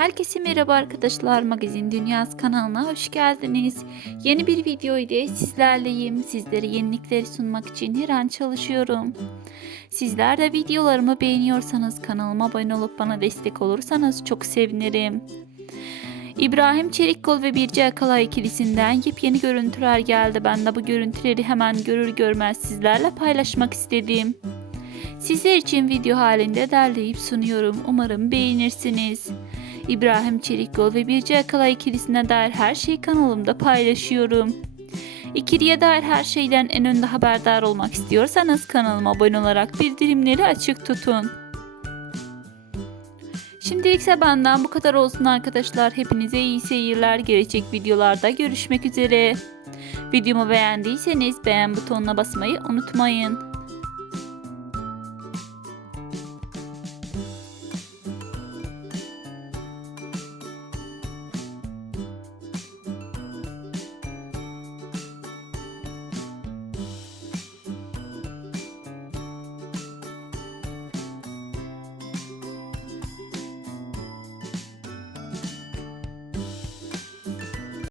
Herkese merhaba arkadaşlar. Magazin Dünyası kanalına hoş geldiniz. Yeni bir video ile sizlerleyim. Sizlere yenilikleri sunmak için her an çalışıyorum. Sizler de videolarımı beğeniyorsanız kanalıma abone olup bana destek olursanız çok sevinirim. İbrahim Çelikkol ve Birce Akala ikilisinden yepyeni görüntüler geldi. Ben de bu görüntüleri hemen görür görmez sizlerle paylaşmak istedim. Sizler için video halinde derleyip sunuyorum. Umarım beğenirsiniz. İbrahim Çelikkol ve Birce Akala ikilisine dair her şeyi kanalımda paylaşıyorum. İkiliye dair her şeyden en önde haberdar olmak istiyorsanız kanalıma abone olarak bildirimleri açık tutun. Şimdilik ise benden bu kadar olsun arkadaşlar. Hepinize iyi seyirler. Gelecek videolarda görüşmek üzere. Videomu beğendiyseniz beğen butonuna basmayı unutmayın.